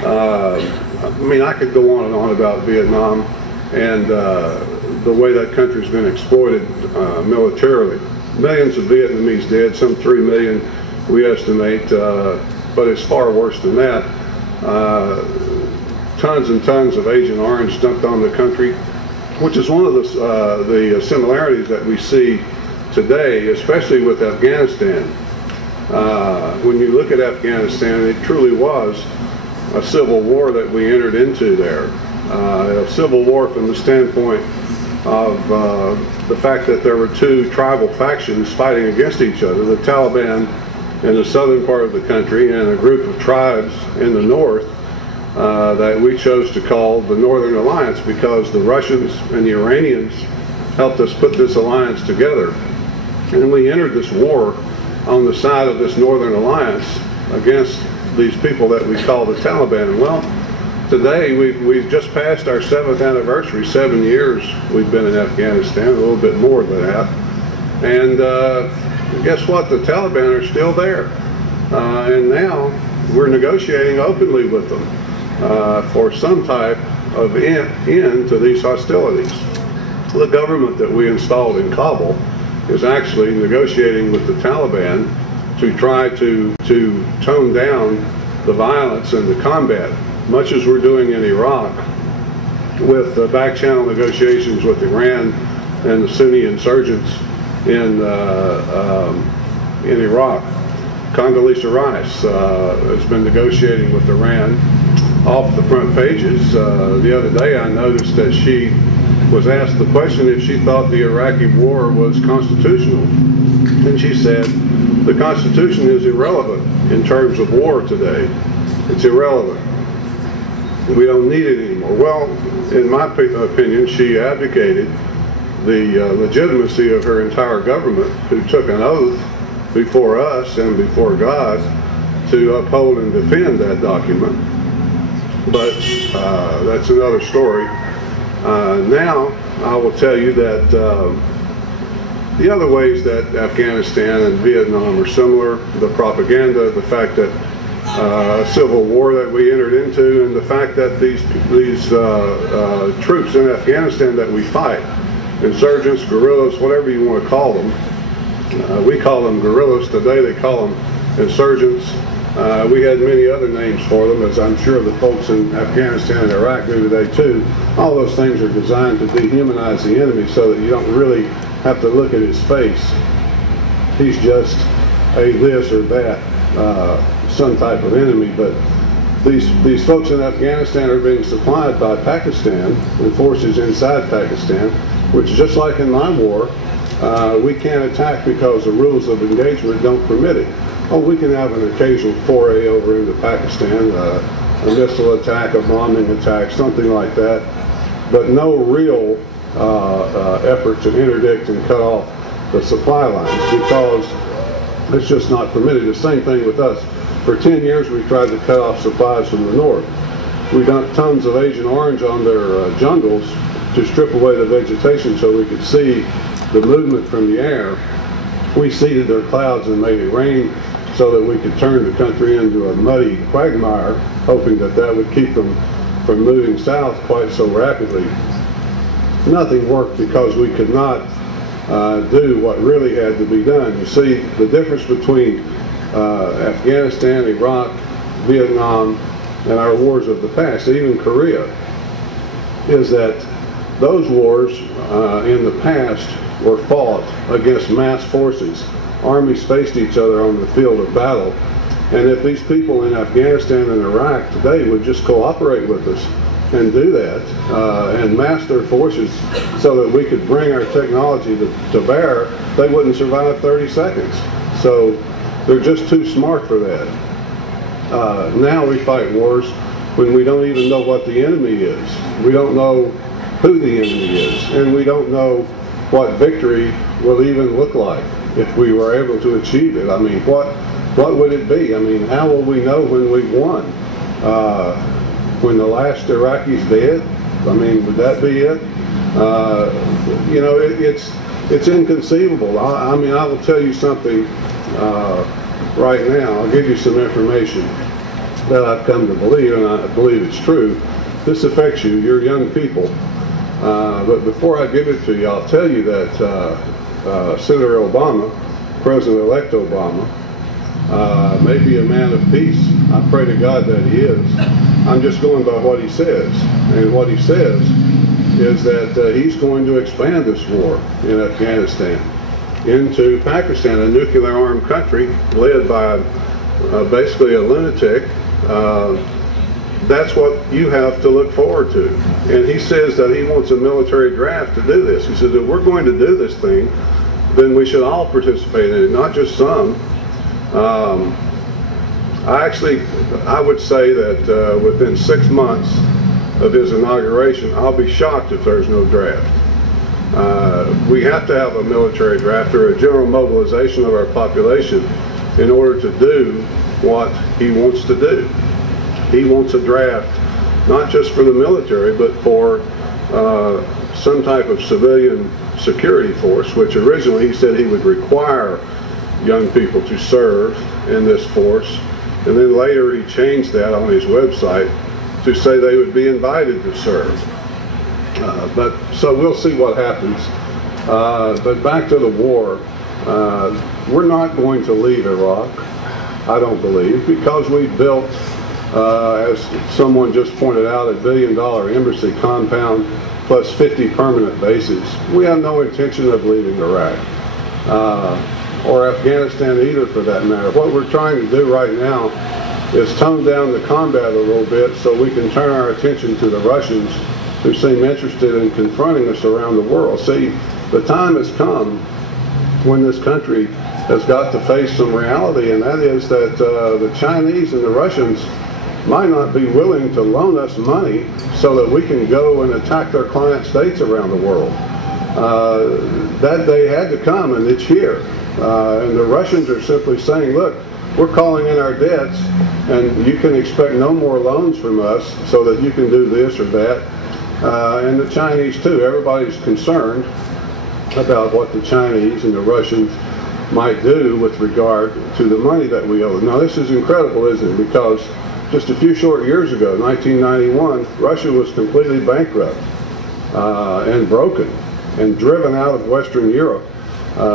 I mean, I could go on and on about Vietnam and the way that country's been exploited militarily. Millions of Vietnamese dead, some 3 million we estimate, but it's far worse than that. Tons and tons of Agent Orange dumped on the country, which is one of the similarities that we see today, especially with Afghanistan. When you look at Afghanistan, it truly was a civil war that we entered into there. A civil war from the standpoint of the fact that there were two tribal factions fighting against each other, the Taliban in the southern part of the country and a group of tribes in the north that we chose to call the Northern Alliance because the Russians and the Iranians helped us put this alliance together. And we entered this war on the side of this Northern Alliance against these people that we call the Taliban. Well, today we've just passed our 7th anniversary, 7 years we've been in Afghanistan, a little bit more than that. And guess what? The Taliban are still there. And now we're negotiating openly with them for some type of end to these hostilities. The government that we installed in Kabul is actually negotiating with the Taliban to try to tone down the violence and the combat, much as we're doing in Iraq with back-channel negotiations with Iran and the Sunni insurgents in Iraq. Condoleezza Rice has been negotiating with Iran off the front pages. The other day I noticed that she was asked the question if she thought the Iraqi war was constitutional. And she said, the Constitution is irrelevant in terms of war today. It's irrelevant. We don't need it anymore. Well, in my opinion, she advocated the legitimacy of her entire government, who took an oath before us and before God to uphold and defend that document. But that's another story. Now, I will tell you that the other ways that Afghanistan and Vietnam are similar, the propaganda, the fact that civil war that we entered into, and the fact that these troops in Afghanistan that we fight, insurgents, guerrillas, whatever you want to call them, we call them guerrillas today, they call them insurgents. We had many other names for them, as I'm sure the folks in Afghanistan and Iraq do today too. All those things are designed to dehumanize the enemy so that you don't really have to look at his face. He's just a this or that, some type of enemy. But these folks in Afghanistan are being supplied by Pakistan and forces inside Pakistan, which, just like in my war, we can't attack because the rules of engagement don't permit it. Oh, we can have an occasional foray over into Pakistan, a missile attack, a bombing attack, something like that, but no real effort to interdict and cut off the supply lines because it's just not permitted. The same thing with us. For 10 years we tried to cut off supplies from the north. We dumped tons of Agent Orange on their jungles to strip away the vegetation so we could see the movement from the air. We seeded their clouds and made it rain so that we could turn the country into a muddy quagmire, hoping that that would keep them from moving south quite so rapidly. Nothing worked because we could not do what really had to be done. You see, the difference between Afghanistan, Iraq, Vietnam, and our wars of the past, even Korea, is that those wars in the past were fought against mass forces. Armies faced each other on the field of battle. And if these people in Afghanistan and Iraq today would just cooperate with us and do that and mass their forces so that we could bring our technology to bear, they wouldn't survive 30 seconds. So they're just too smart for that. Now we fight wars when we don't even know what the enemy is. We don't know who the enemy is, and we don't know what victory will even look like if we were able to achieve it. I mean, what would it be? I mean, how will we know when we've won? When the last Iraqi's dead? I mean, would that be it? You know, it's inconceivable. I mean, I will tell you something right now. I'll give you some information. that I've come to believe, and I believe it's true. This affects you, you're young people. But before I give it to you, I'll tell you that Senator Obama, President-elect Obama, may be a man of peace. I pray to God that he is. I'm just going by what he says. And what he says is that he's going to expand this war in Afghanistan into Pakistan, a nuclear-armed country led by basically a lunatic. That's what you have to look forward to. And he says that he wants a military draft to do this. He says, if we're going to do this thing, then we should all participate in it, not just some. I would say that within 6 months of his inauguration, I'll be shocked if there's no draft. We have to have a military draft or a general mobilization of our population in order to do what he wants to do. He wants a draft, not just for the military, but for some type of civilian security force, which originally he said he would require young people to serve in this force. And then later he changed that on his website to say they would be invited to serve. So we'll see what happens. But back to the war, we're not going to leave Iraq, I don't believe, because we built, as someone just pointed out, $1 billion embassy compound plus 50 permanent bases. We have no intention of leaving Iraq or Afghanistan either, for that matter. What we're trying to do right now is tone down the combat a little bit so we can turn our attention to the Russians, who seem interested in confronting us around the world. See, the time has come when this country has got to face some reality, and that is that the Chinese and the Russians might not be willing to loan us money so that we can go and attack their client states around the world. That day had to come, and it's here. And the Russians are simply saying, look, we're calling in our debts, and you can expect no more loans from us so that you can do this or that. And the Chinese too. Everybody's concerned about what the Chinese and the Russians might do with regard to the money that we owe. Now this is incredible, isn't it? Because just a few short years ago, 1991, Russia was completely bankrupt and broken and driven out of Western Europe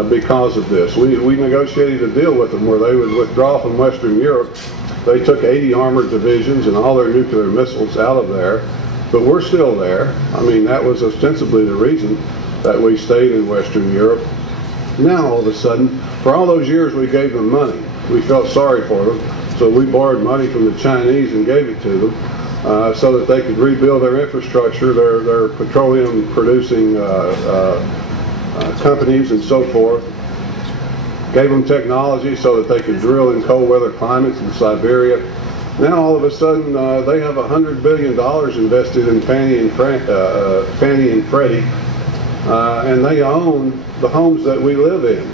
because of this. We negotiated a deal with them where they would withdraw from Western Europe. They took 80 armored divisions and all their nuclear missiles out of there, but we're still there. I mean, that was ostensibly the reason that we stayed in Western Europe. Now all of a sudden, for all those years we gave them money. We felt sorry for them, so we borrowed money from the Chinese and gave it to them so that they could rebuild their infrastructure, their petroleum producing companies and so forth. Gave them technology so that they could drill in cold weather climates in Siberia. Now all of a sudden they have $100 billion invested in Fannie and Freddie, and they own the homes that we live in.